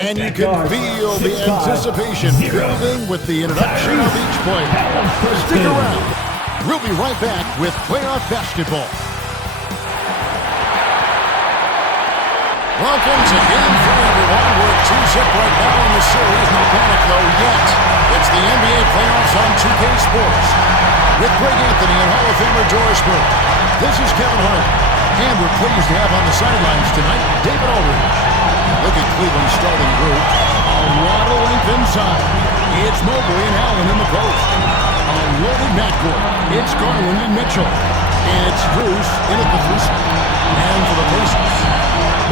And you can feel the anticipation building with the introduction of each player. Stick around. We'll be right back with playoff basketball. Welcome to Game 3, everyone. We're 2-zip right now in the series. No panic, though, yet. It's the NBA playoffs on 2K Sports. With Greg Anthony and Hall of Famer Doris Burke. This is Kevin Hart. And we're pleased to have on the sidelines tonight David Aldridge. Look at Cleveland's starting group. A lot of length inside. It's Mobley and Allen in the post. A loaded backcourt. It's Garland and Mitchell. And it's Bruce in at the three spot. And for the Pacers,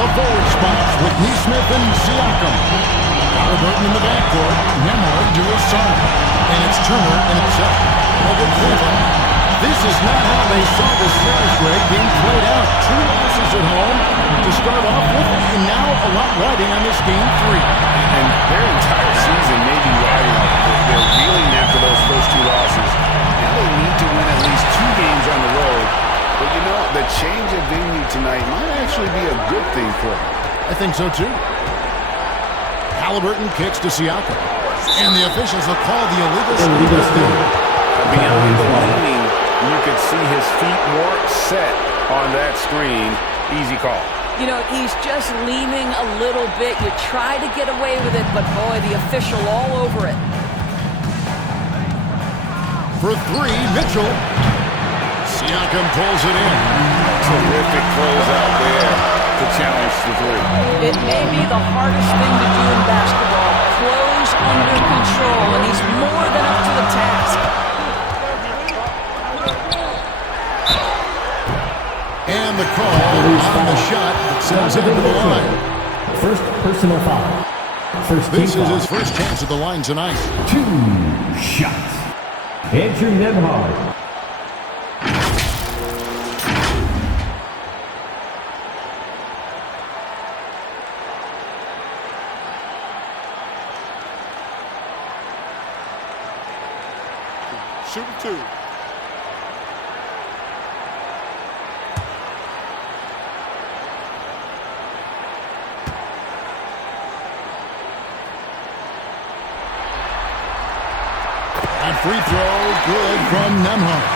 the forward spots with Neesmith and Siakam. Halliburton in the backcourt. Nembhard to his side. And it's Turner in at center. Over Cleveland. This is not how they saw the series, Greg, being played out. 2 losses at home to start off with, and now a lot riding on this Game 3. And their entire season may be riding. They're reeling after those first 2 losses. Now they need to win at least 2 games on the road. But you know, the change of venue tonight might actually be a good thing for them. I think so, too. Halliburton kicks to Siakam. And the officials will call the illegal steal. Beyond the leaning, you could see his feet more set on that screen. Easy call. You know, he's just leaning a little bit. You try to get away with it, but boy, the official all over it. For 3, Mitchell. Siakam pulls it in. Terrific close out there to challenge the 3. It may be the hardest thing to do in basketball. Close under control, and he's more than up to the task. And the call on the shot that sends it to the line. First personal foul. This is his first chance at the line tonight. 2 shots. Andrew Nembhard. Shooting 2. Free throw, good from Nembhard.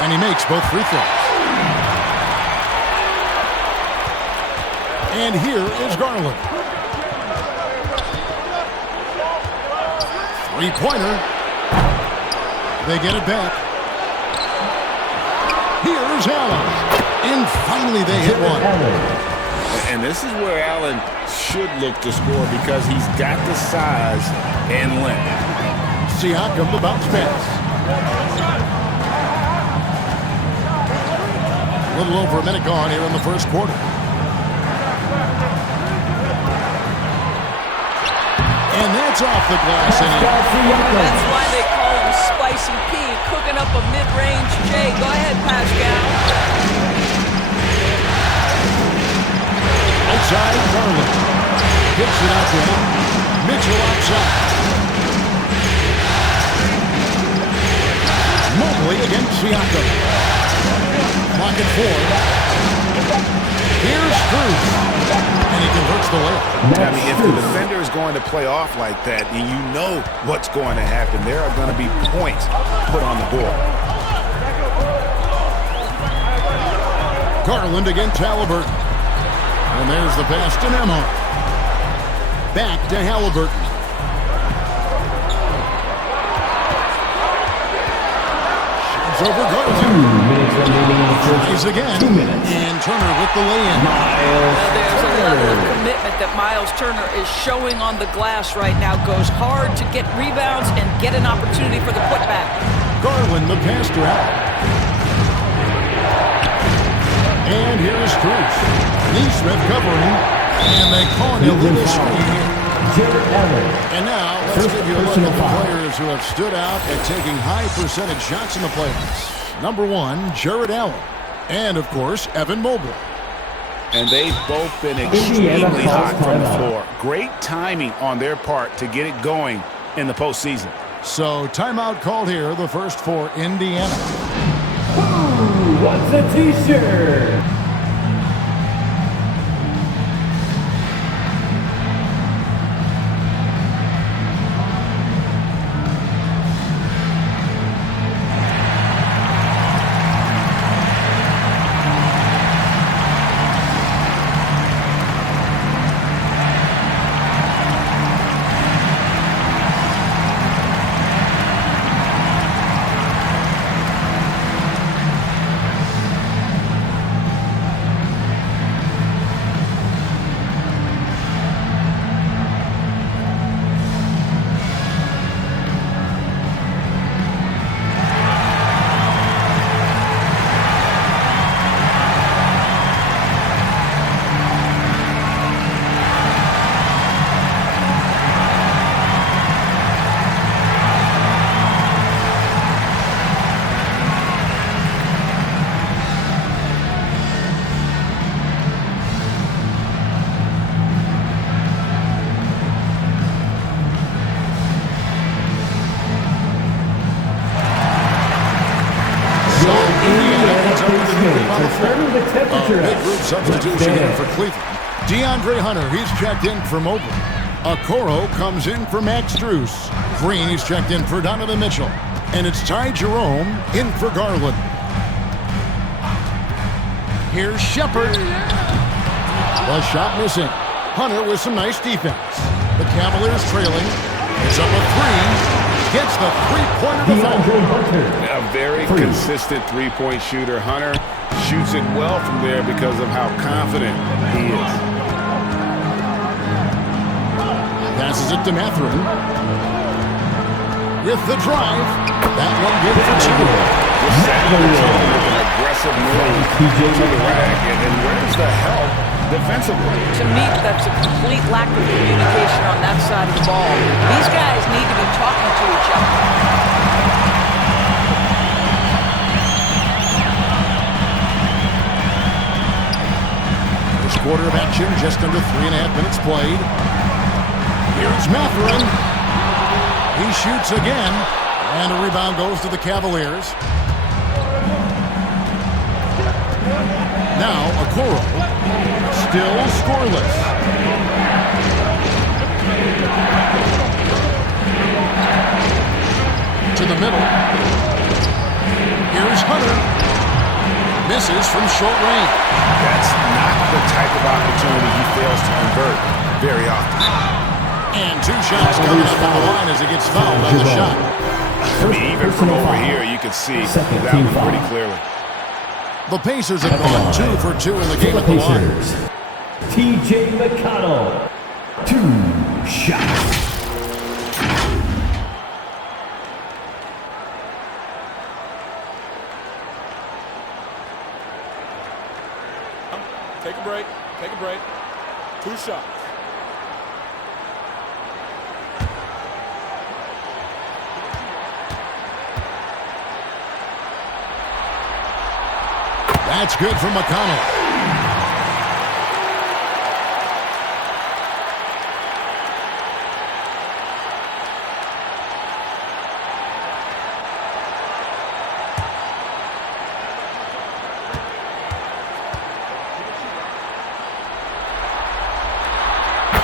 And he makes both free throws. And here is Garland. 3-pointer. They get it back. Here's Allen. And finally they hit one. And this is where Allen should look to score because he's got the size and length. Siakam, the bounce pass. A little over a minute gone here in the first quarter. And that's off the glass. That's why they call him Spicy P, cooking up a mid-range J. Go ahead, Pascal. Outside, Garland. Gets it out to him. Mitchell outside. Mobley against Siakam. Clock at 4. Here's Cruz. And he converts the layup. I mean, if the defender is going to play off like that, then you know what's going to happen. There are going to be points put on the board. Garland against Halliburton. And there's the pass to Nembhard. Back to Halliburton. Shoots over Garland. 2 minutes remaining in the first. Tries again. 2 minutes. And Turner with the lay-in. There's a level of commitment that Miles Turner is showing on the glass right now. Goes hard to get rebounds and get an opportunity for the putback. Garland, the pass to Allen. And here is Cruz. Neesmith covering. And they call an illegal screen here. And now, let's Let's give you a look at the players who have stood out at taking high percentage shots in the playoffs. Number 1, Jared Allen. And, of course, Evan Mobley. And they've both been extremely hot from the floor. Great timing on their part to get it going in the postseason. So, timeout called here, the first for Indiana. Who wants a t-shirt? Big group substitution here for Cleveland. DeAndre Hunter, he's checked in for Mobley. Okoro comes in for Max Strus. Green, he's checked in for Donovan Mitchell. And it's Ty Jerome in for Garland. Here's Shepard. The shot missing. Hunter with some nice defense. The Cavaliers trailing. It's up a 3. Gets the three-pointer to fall. A very consistent three-point shooter. Hunter shoots it well from there because of how confident he is. Passes it to Mathurin. With the drive. That one good for 2. Just setting the tone with an aggressive move to the rack. And where's the help defensively? To me, that's a complete lack of communication on that side of the ball. These guys need to be talking to each other. First quarter of action, just under 3.5 minutes played. Here's Mathurin. He shoots again, and a rebound goes to the Cavaliers. Now, Okoro, still scoreless. To the middle. Here's Hunter. Misses from short range. That's not the type of opportunity he fails to convert very often. And 2 shots coming up on the line as he gets fouled on the shot. I mean, even from over here, you can see that one pretty clearly. The Pacers have gone 2 for 2 in the game at the line. T.J. McConnell, 2 shots. Take a break. Take a break. 2 shots. That's good for McConnell.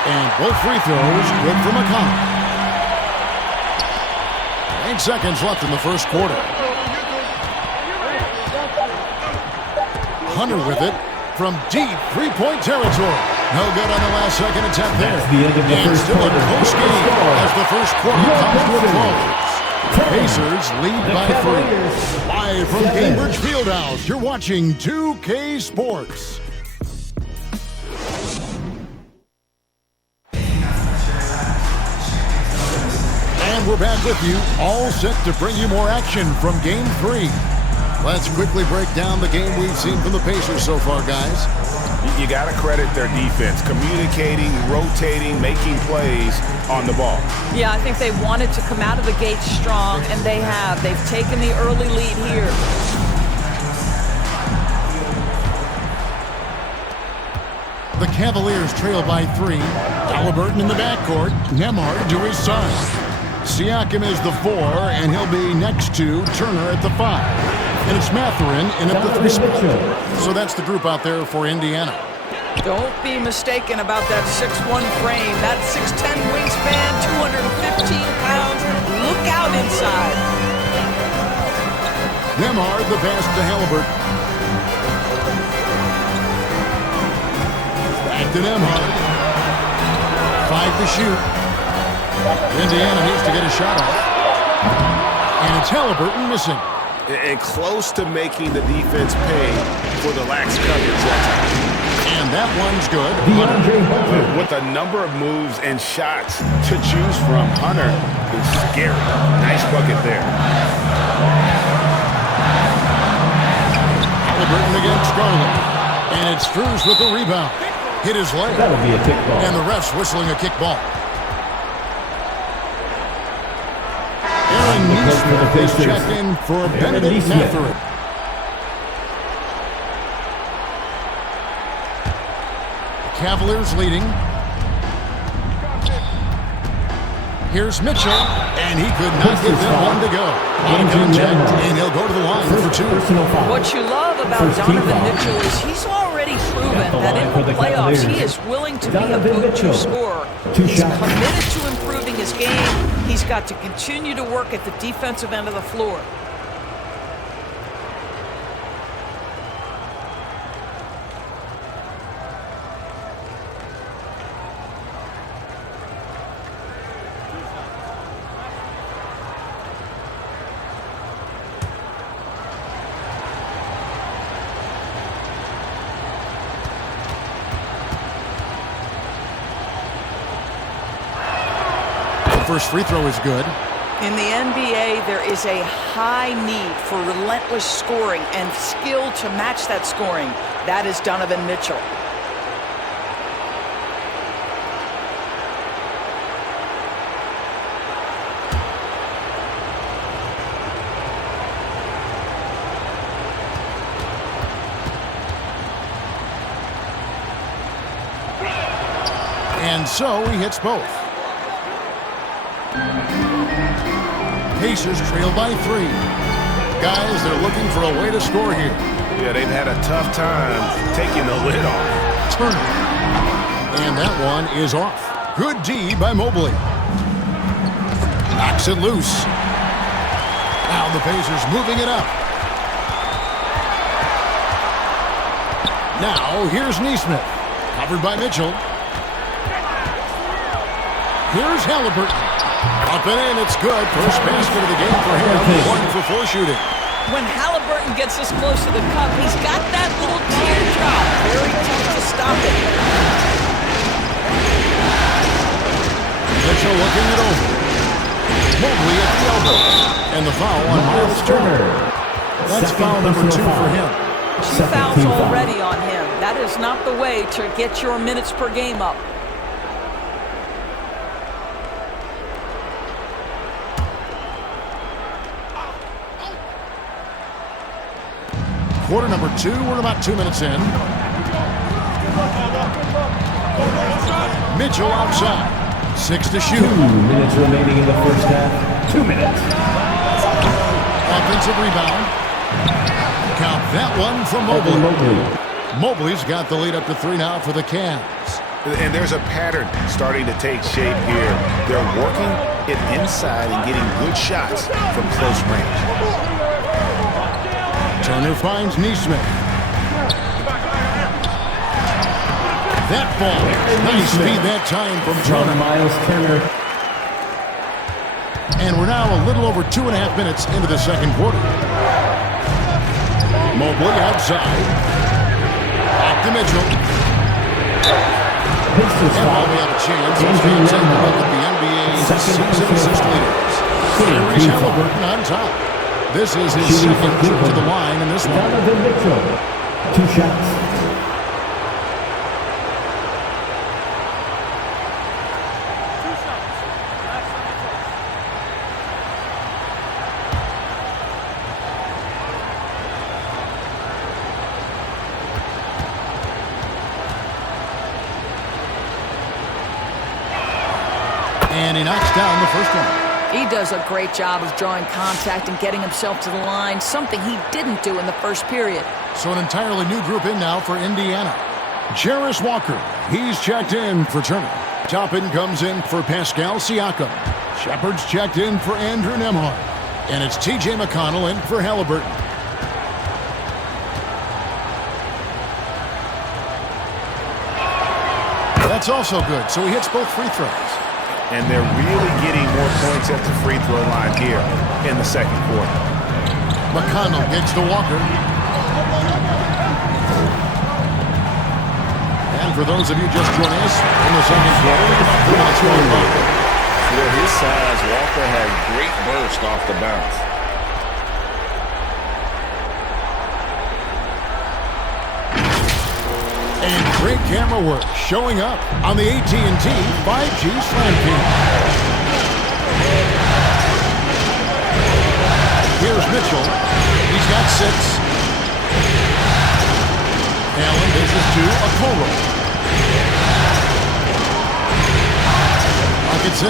And both free throws good for McConnell. 8 seconds left in the first quarter. Hunter with it from deep three-point territory. No good on the last second attempt there. That's the end of the and first still quarter. a close game as the first quarter comes to a close. Pacers lead by 3. Live from Cambridge Fieldhouse, you're watching 2K Sports. And we're back with you, all set to bring you more action from Game 3. Let's quickly break down the game we've seen from the Pacers so far, guys. You got to credit their defense, communicating, rotating, making plays on the ball. Yeah, I think they wanted to come out of the gate strong, and they have. They've taken the early lead here. The Cavaliers trail by 3. Halliburton in the backcourt. Nembhard to his side. Siakam is the 4, and he'll be next to Turner at the 5. And it's Mathurin in at the 3 spot. So that's the group out there for Indiana. Don't be mistaken about that 6'1 frame. That 6'10 wingspan, 215 pounds. Look out inside. Nembhard, the pass to Halliburton. Back to Nembhard. 5 to shoot. Indiana needs to get a shot off. And it's Halliburton missing. And close to making the defense pay for the lax coverage that time. And that one's good. With a number of moves and shots to choose from, Hunter is scary. Nice bucket there. Halliburton against Garland. And it's Strus with the rebound. Hit his leg. That'll be a kickball. And the ref's whistling a kickball. Início is checked in for Benedict Mathurin. Cavaliers leading. Here's Mitchell, and he could not get that one to go. On contact, and he'll go to the line for 2. What you love about Donovan Mitchell is he's already proven that in the playoffs he is willing to be a go-to scorer. He's committed to improving his game. He's got to continue to work at the defensive end of the floor. First free throw is good. In the NBA, there is a high need for relentless scoring and skill to match that scoring. That is Donovan Mitchell. And so he hits both. Pacers trail by 3. Guys, they're looking for a way to score here. Yeah, they've had a tough time taking the lid off. Turner. And that one is off. Good D by Mobley. Knocks it loose. Now the Pacers moving it up. Now here's Nesmith. Covered by Mitchell. Here's Halliburton. Up and in, it's good. First basket of the game for him. 1 for 4 shooting. When Halliburton gets this close to the cup, he's got that little teardrop. Very tough to stop it. Mitchell looking it over. Mobley at the elbow. And the foul on Miles Turner. That's foul number 2 for him. 2 fouls already on him. That is not the way to get your minutes per game up. Quarter number 2, we're about 2 minutes in. Mitchell outside. 6 to shoot. 2 minutes remaining in the first half. 2 minutes. Offensive rebound. Count that one from Mobley. Mobley's got the lead up to 3 now for the Cavs. And there's a pattern starting to take shape here. They're working it inside and getting good shots from close range. Turner finds Nesmith. That ball. Nice feed that time from Turner. Miles Turner. And we're now a little over 2.5 minutes into the second quarter. Mobley outside. Back to Mitchell. And while we have a chance, let's take a look at the NBA's season assist leaders. Here's Halliburton on top. This is his second trip to the line in this one. Donovan Mitchell. 2 shots. And he knocks down the first one. He does a great job of drawing contact and getting himself to the line, something he didn't do in the first period. So an entirely new group in now for Indiana. Jarris Walker, he's checked in for Turner. Toppin comes in for Pascal Siakam. Shepard's checked in for Andrew Nembhard. And it's T.J. McConnell in for Halliburton. That's also good, so he hits both free throws. And they're really getting more points at the free throw line here in the second quarter. McConnell gets to Walker. And for those of you just joining us, in the second quarter, about 2 minutes going by. For his size, Walker had great burst off the bounce. And great camera work showing up on the AT&T 5G Slam Cam. Here's Mitchell. He's got 6. Allen dishes to Okoro. Pocket 6.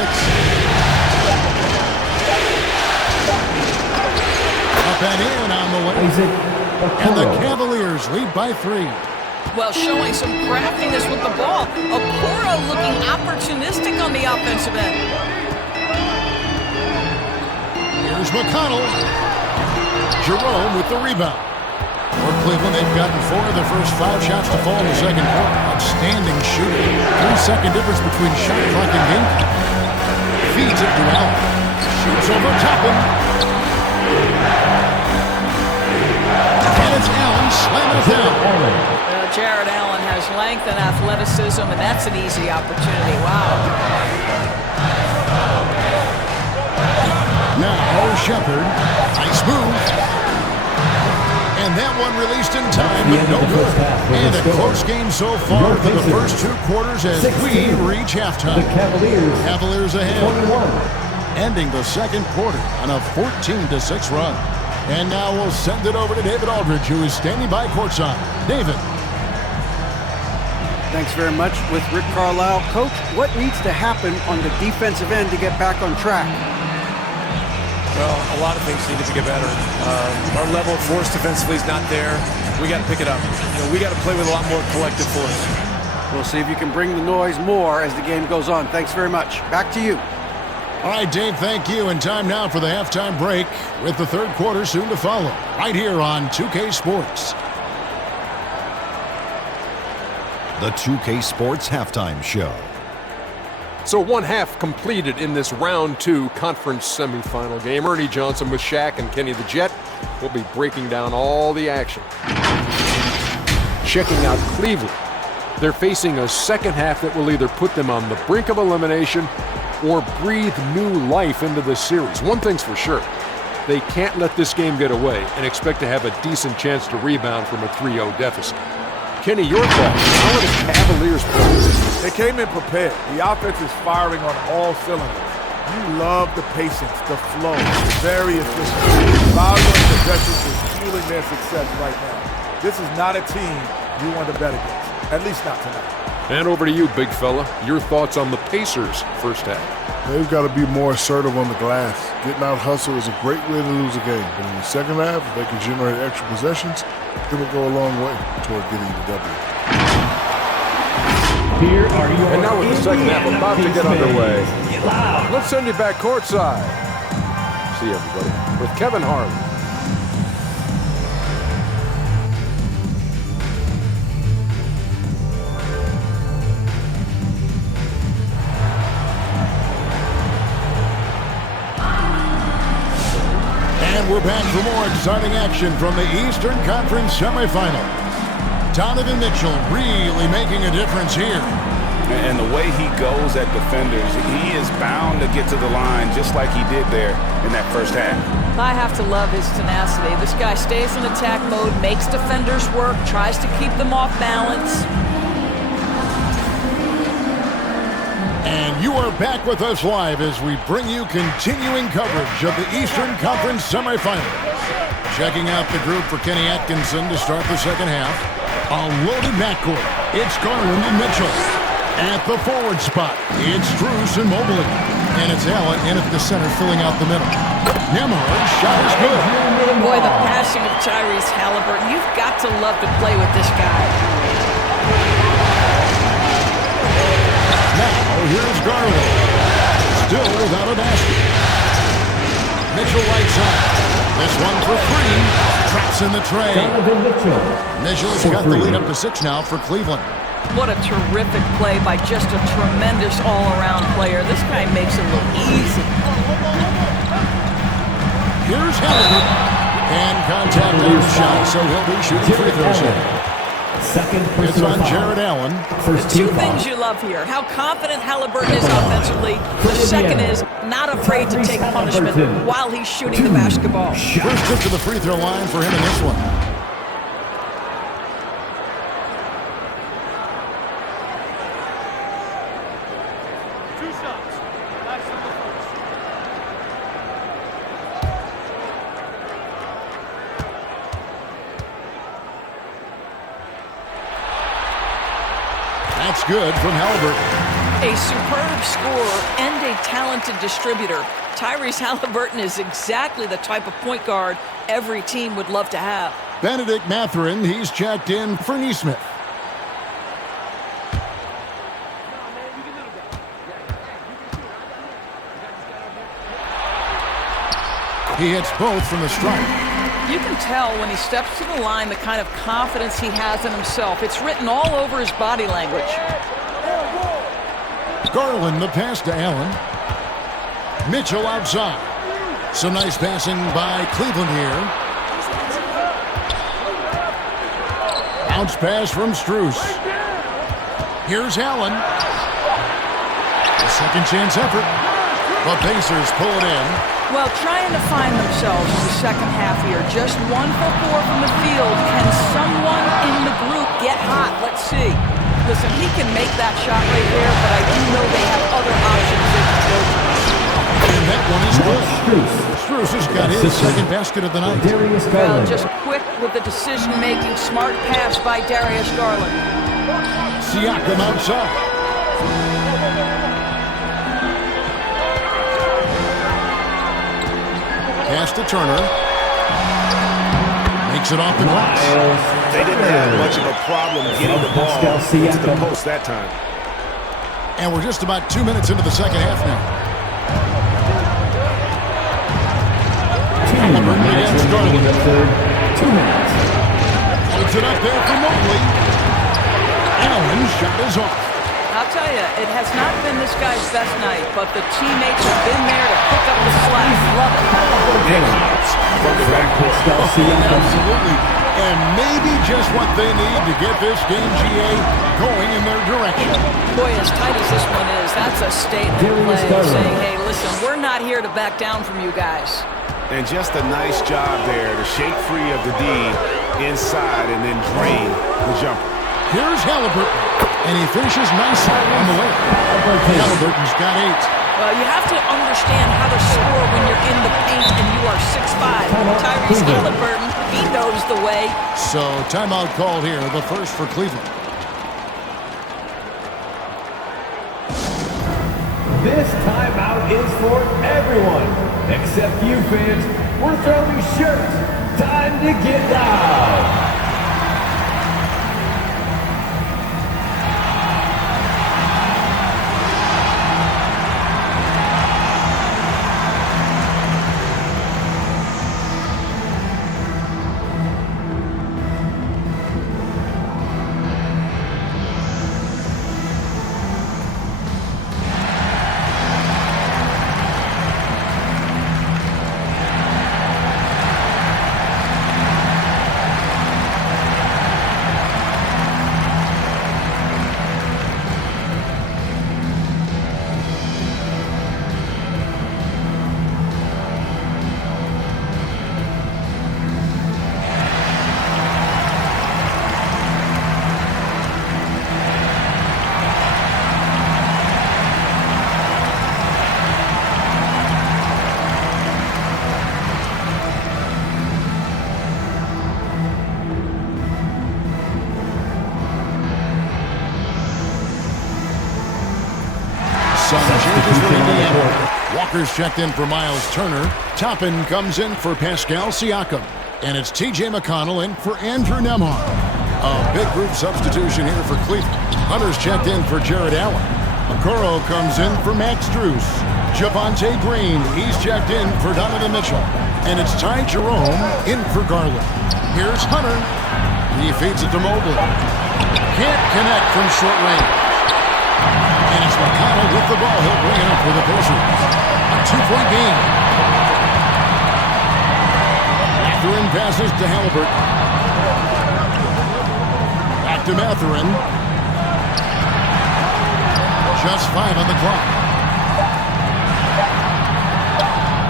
Up and in on the way. And the Cavaliers lead by 3. Well, showing some craftiness with the ball. Okoro looking opportunistic on the offensive end. Here's McConnell. Jerome with the rebound. For Cleveland, they've gotten 4 of their first 5 shots to fall in the second quarter. Outstanding shooting. 3-second difference between shot clock and game clock. Feeds it to Allen. Shoots over Toppin. And it's Allen slamming it down. Jared Allen has length and athleticism, and that's an easy opportunity. Wow. Now, Shepard. Nice move. And that one released in time, but no good. And a close game so far for the first 2 quarters as we reach halftime. The Cavaliers ahead. 21. Ending the second quarter on a 14-6 run. And now we'll send it over to David Aldridge, who is standing by courtside. David. Thanks very much. With Rick Carlisle. Coach, what needs to happen on the defensive end to get back on track? Well, a lot of things need to get better. Our level of force defensively is not there. We got to pick it up. We got to play with a lot more collective force. We'll see if you can bring the noise more as the game goes on. Thanks very much. Back to you. All right, Dave, thank you. And time now for the halftime break with the third quarter soon to follow. Right here on 2K Sports. The 2K Sports Halftime Show. So 1 half completed in this round 2 conference semifinal game. Ernie Johnson with Shaq and Kenny the Jet will be breaking down all the action. Checking out Cleveland. They're facing a second half that will either put them on the brink of elimination or breathe new life into this series. One thing's for sure. They can't let this game get away and expect to have a decent chance to rebound from a 3-0 deficit. Kenny, your thoughts? How are the Cavaliers playing? They came in prepared. The offense is firing on all cylinders. You love the patience, the flow, the very efficient. The volume of possessions is fueling their success right now. This is not a team you want to bet against, at least not tonight. And over to you, big fella. Your thoughts on the Pacers' first half? They've got to be more assertive on the glass. Getting out hustle is a great way to lose a game. But in the second half, if they can generate extra possessions, it will go a long way toward getting the W. Here are your And now with the second half about to get underway, let's send you back courtside. See you, everybody, with Kevin Harlan. And we're back for more exciting action from the Eastern Conference semifinals. Donovan Mitchell really making a difference here. And the way he goes at defenders, he is bound to get to the line just like he did there in that first half. I have to love his tenacity. This guy stays in attack mode, makes defenders work, tries to keep them off balance. And you are back with us live as we bring you continuing coverage of the Eastern Conference semifinals. Checking out the group for Kenny Atkinson to start the second half. A loaded backcourt. It's Garland and Mitchell. At the forward spot, it's Strus and Mobley. And it's Allen in at the center, filling out the middle. Nembhard's shot is good. Boy, the passing of Tyrese Halliburton. You've got to love to play with this guy. Now, here's Garland. Still without a basket. Mitchell right side. This one for three. Traps in the tray. Mitchell's got the lead up to 6 now for Cleveland. What a terrific play by just a tremendous all-around player. This guy makes it look easy. Here's Halliburton. And contact on the shot, so he'll be shooting free throws here. It's on Jared Allen. The two things you love here. How confident Halliburton is offensively. The second is not afraid to take punishment while he's shooting the basketball. First trip to the free throw line for him in this one. That's good from Halliburton. A superb scorer and a talented distributor. Tyrese Halliburton is exactly the type of point guard every team would love to have. Benedict Mathurin, he's checked in for Nesmith. He hits both from the stripe. You can tell when he steps to the line the kind of confidence he has in himself. It's written all over his body language. Garland the pass to Allen. Mitchell outside. Some nice passing by Cleveland here. Bounce pass from Strus. Here's Allen. A second chance effort. The Pacers pull it in. Well, trying to find themselves in the second half here. Just 1 for 4 from the field. Can someone in the group get hot? Let's see. Listen, he can make that shot right there, but I do know they have other options they can go to. And that one is good. Strus has got his second basket of the night. Well, just quick with the decision-making. Smart pass by Darius Garland. Siakam outside. Pass to Turner. Makes it off the glass. They didn't have much of a problem getting the ball into the post that time. And we're just about 2 minutes into the second half now. Halliburton against Garland. 2 minutes. Puts it up there for Mobley. Allen's shot is off. I'll tell you, it has not been this guy's best night, but the teammates have been there to pick up the slack. Love it. From the backcourt. Absolutely. And maybe just what they need to get this game, GA, going in their direction. Boy, as tight as this one is, that's a statement play saying, hey, listen, we're not here to back down from you guys. And just a nice job there to shake free of the D inside and then drain the jumper. Here's Halliburton, and he finishes nicely on the way. Halliburton's got 8. Well, you have to understand how to score when you're in the paint and you are 6'5". Tyrese Halliburton, he knows the way. So, timeout called here, the first for Cleveland. This timeout is for everyone, except you fans. We're throwing shirts. Time to get loud. Walker's checked in for Miles Turner. Toppin comes in for Pascal Siakam. And it's T.J. McConnell in for Andrew Nembhard. A big group substitution here for Cleveland. Hunter's checked in for Jared Allen. Okoro comes in for Max Strus. Javonte Green, he's checked in for Donovan Mitchell. And it's Ty Jerome in for Garland. Here's Hunter. He feeds it to Mobley. Can't connect from short range. And it's McConnell with the ball. He'll bring it up for the Pacers. A 2-point game. Mathurin passes to Halliburton. Back to Mathurin. Just 5 on the clock.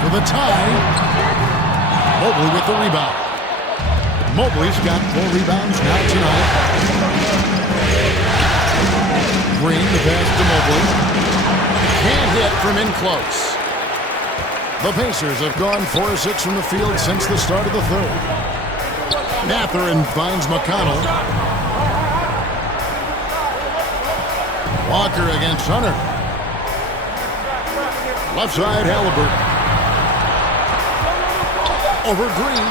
For the tie. Mobley with the rebound. Mobley's got 4 rebounds now tonight. Green, the pass to Mobley. Can't hit from in close. The Pacers have gone 4 of 6 from the field since the start of the third. Mathurin finds McConnell. Walker against Hunter. Left side, Halliburton. Over Green.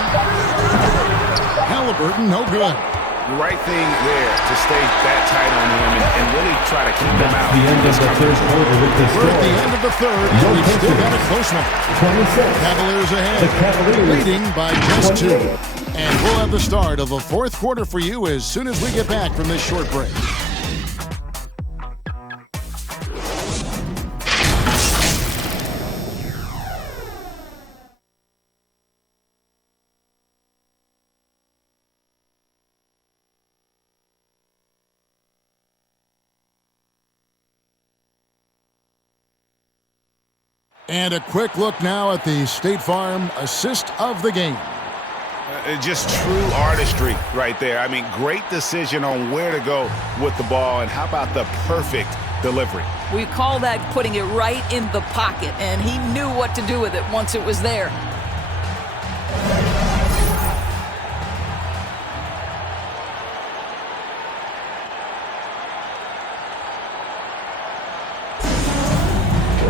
Halliburton, no good. The right thing there to stay that tight on him and really try to keep him out. The end of the third quarter with this We're at the end of the third, and we've still got a close one. 26. Cavaliers ahead. The Cavaliers leading by just 2. 28. And we'll have the start of the fourth quarter for you as soon as we get back from this short break. And a quick look now at the State Farm assist of the game. Just true artistry right there. I mean, great decision on where to go with the ball, and how about the perfect delivery? We call that putting it right in the pocket, and he knew what to do with it once it was there.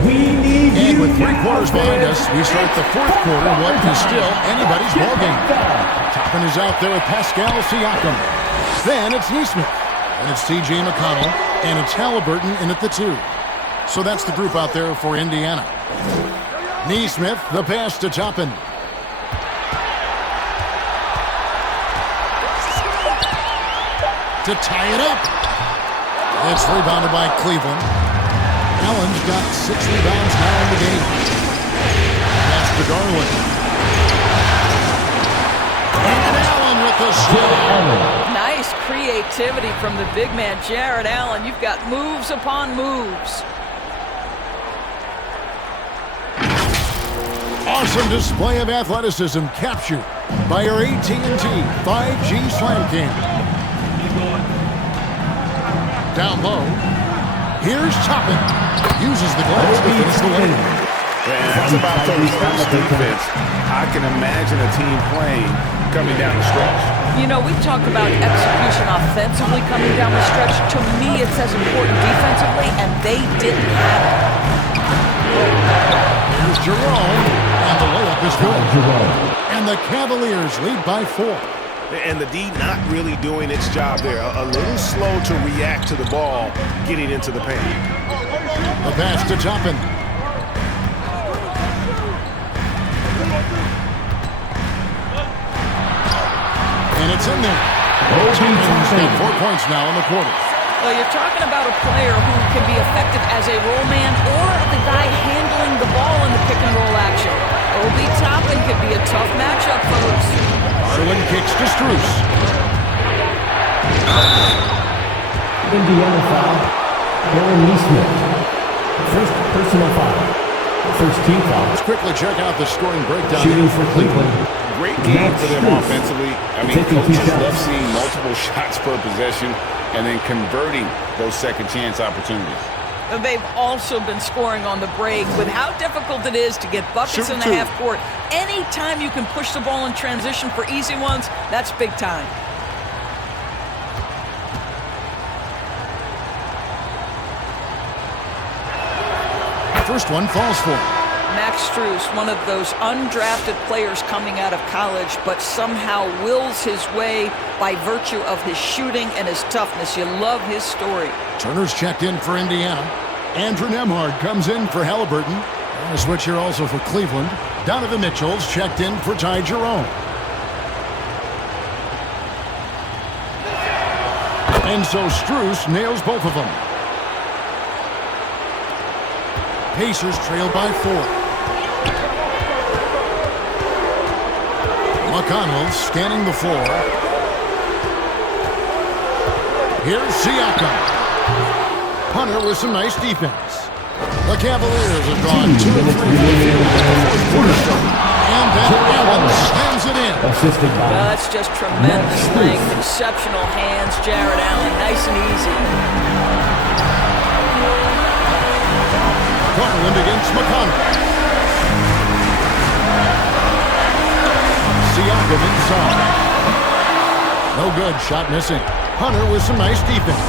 And with 3 quarters behind us, we start the fourth quarter in what is still anybody's ball game. Toppin is out there with Pascal Siakam. Then it's Nesmith. And it's T.J. McConnell. And it's Halliburton in at the 2. So that's the group out there for Indiana. Nesmith, the pass to Toppin. To tie it up. It's rebounded by Cleveland. Allen's got 6 rebounds now in the game. That's to Garland. And Allen with the shot. Nice creativity from the big man, Jared Allen. You've got moves upon moves. Awesome display of athleticism captured by our AT&T 5G Slam Cam. Down low. Here's Toppin. Uses the glass to finish the win. That's about the defense I can imagine a team playing coming down the stretch. You know, we've talked about execution offensively coming down the stretch. To me, it's as important defensively, and they didn't have it. Here's Jerome, and the layup is good. And the Cavaliers lead by 4. And the D not really doing its job there. A little slow to react to the ball getting into the paint. The pass to Toppin. And it's in there. Toppin's got 4 points now in the quarter. Well, you're talking about a player who can be effective as a roll man or the guy handling the ball in the pick-and-roll action. Obi Toppin could be a tough matchup, folks. Garland kicks to Strus. Indiana foul. Aaron Nesmith. First personal foul. First team foul. Let's quickly check out the scoring breakdown. Shooting for Cleveland. Great game for them offensively. I mean, coaches love seeing multiple shots per possession and then converting those second chance opportunities. They've also been scoring on the break with how difficult it is to get buckets in the half court. Anytime you can push the ball in transition for easy ones, that's big time. First one falls for. Max Strus, one of those undrafted players coming out of college, but somehow wills his way by virtue of his shooting and his toughness. You love his story. Turner's checked in for Indiana. Andrew Nembhard comes in for Halliburton. And a switch here also for Cleveland. Donovan Mitchell's checked in for Ty Jerome. And so Strus nails both of them. Pacers trail by 4. McConnell scanning the floor. Here's Siakam. Hunter with some nice defense. The Cavaliers have gone 2 of 3 for the fourth quarter. And then Allen slams it in. That's just tremendous length, exceptional hands. Jared Allen, nice and easy. Garland against McConnell. Siakam inside. No good, shot missing. Hunter with some nice defense.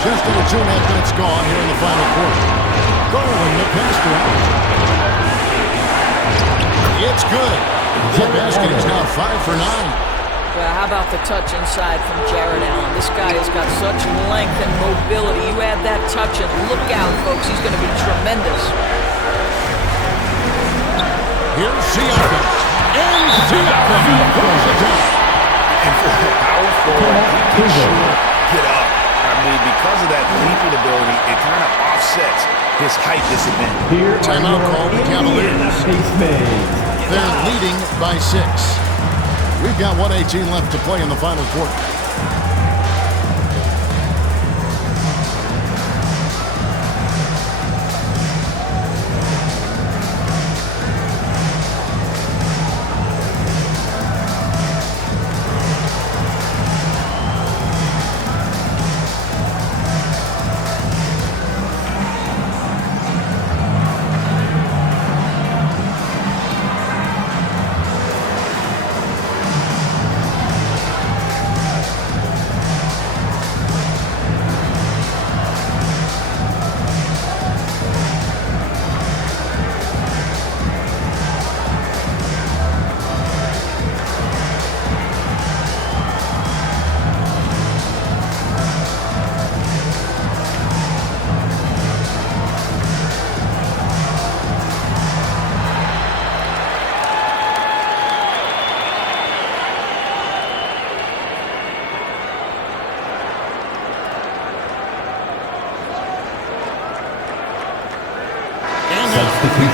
Just under 2.5 minutes gone here in the final quarter. Garland the pass to him. It's good. That basket is now 5 for 9. Well, how about the touch inside from Jared Allen? This guy has got such length and mobility. You add that touch and look out, folks. He's going to be tremendous. Here's Siakam. And Siakam throws it down. And for the power forward, he can sure get up. I mean, because of that leaping ability, it kind of offsets his height disadvantage. Timeout called the Cavaliers. They're leading by 6. We've got 1:18 left to play in the final quarter.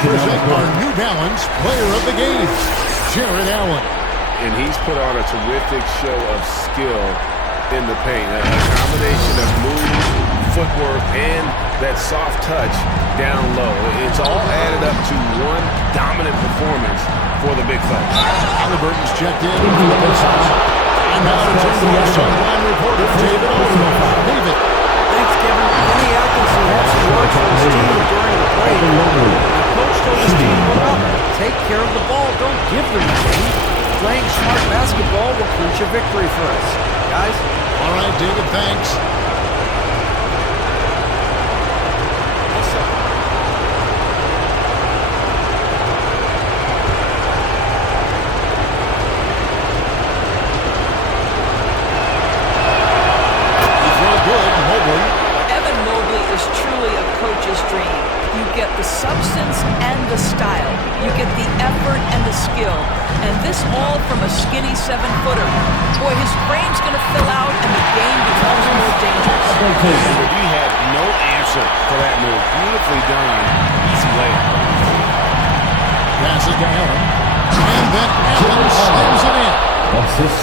Present our New Balance player of the game, Jared Allen. And he's put on a terrific show of skill in the paint. A combination of move, footwork, and that soft touch down low. It's all added up to one dominant performance for the big fella. Halliburton's checked in for the Pistons. And now to our sideline reporter, David Olson. David. Thanks, Kevin. Kenny Atkinson had some words for his team during the break. The coach told his team, look up, take care of the ball, don't give them the game. Playing smart basketball will clinch a victory for us. Guys? All right, David, thanks. You get the substance and the style. You get the effort and the skill. And this all from a skinny 7-footer. Boy, his frame's going to fill out and the game becomes more dangerous. We have no answer for that move. Beautifully done. Easy layup. Passes to Allen. And then Allen slams it in.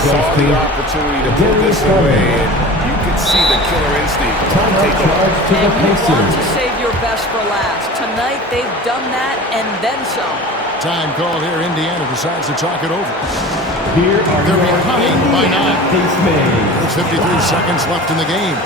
Saw the opportunity to put this away, and you could see the killer instinct. Take charge to the Pacers. You want to save your best for last. Tonight, they've done that and then some. Time called here. Indiana decides to talk it over. Here are They're behind by 9. There's 53 seconds left in the game.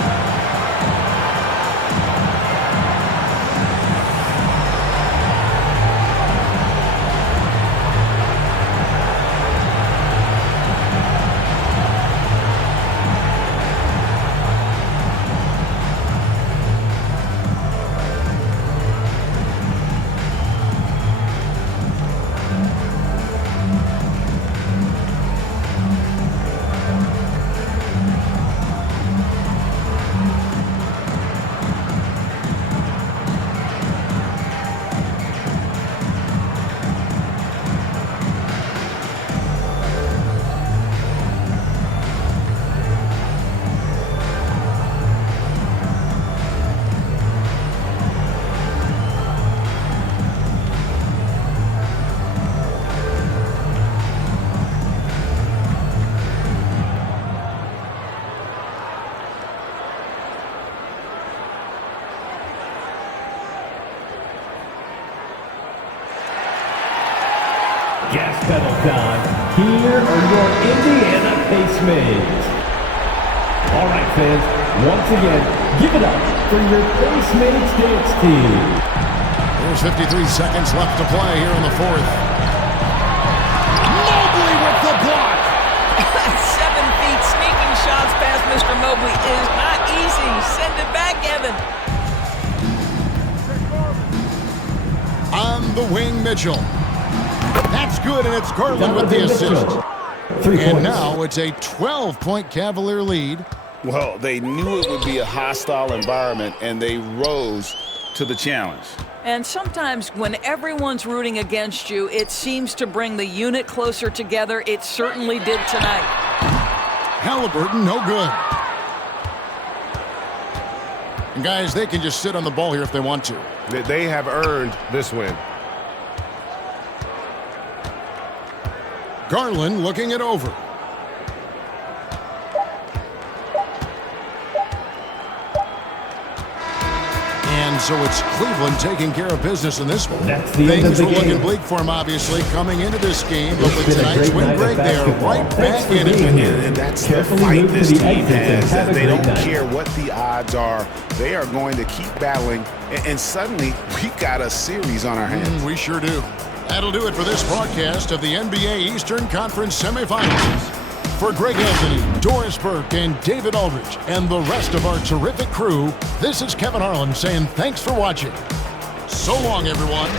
pedal time. Here are your Indiana Pacemates. All right, fans, once again, give it up for your Pacemates dance team. There's 53 seconds left to play here in the fourth. Mobley with the block. 7 feet sneaking shots past Mr. Mobley is not easy. Send it back, Evan. On the wing, Mitchell. That's good, and it's Garland with the assist. And now it's a 12-point Cavalier lead. Well, they knew it would be a hostile environment, and they rose to the challenge. And sometimes when everyone's rooting against you, it seems to bring the unit closer together. It certainly did tonight. Halliburton, no good. And guys, they can just sit on the ball here if they want to. They have earned this win. Garland looking it over. And so it's Cleveland taking care of business in this one. Things were looking bleak for them, obviously, coming into this game. But with tonight's win, Greg, they are right back in it. And that's the fight this team has. That they don't care what the odds are. They are going to keep battling. And suddenly, we got a series on our hands. We sure do. That'll do it for this broadcast of the NBA Eastern Conference semifinals. For Greg Anthony, Doris Burke, and David Aldridge, and the rest of our terrific crew, this is Kevin Harlan saying thanks for watching. So long, everyone.